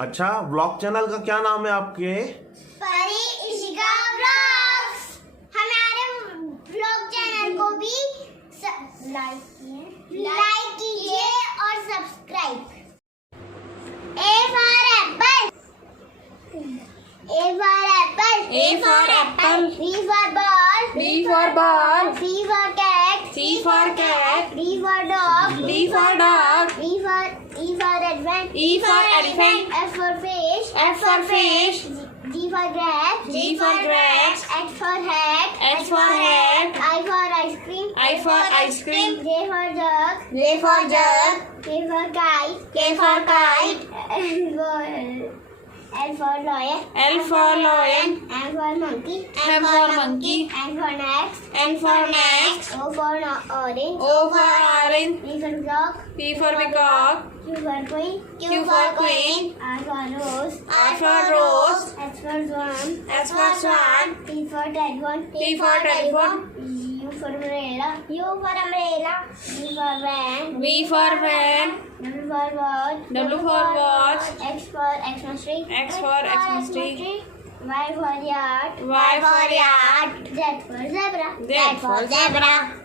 अच्छा, vlog channel का क्या नाम है आपके? परी इशिका व्लॉग्स। हमारे व्लॉग चैनल को भी लाइक कीजिए और subscribe. A for apple, A for apple, A for apple, B for ball, B for ball, C for cat, C for cat, D for dog, D for dog, E for elephant, E for elephant, F for fish, F for fish, G for grapes, G for grapes, H for hat, H for hat, I for ice cream, I for ice cream, J for jug, J for jug, K for kite, K for kite, L for lion, L for lion, M for monkey, M for monkey, N for next, N for next, O for orange, O for orange, P for dog, P for peacock, Q for queen, Q for queen, R for rose, R for rose, S for swan, S for swan, T for telephone, T for telephone, U for umbrella, V for van, V for van, W for watch, W for watch, X for Xmas tree, X for Xmas tree, Y for yard, Y for yard, Z for zebra, Z for zebra.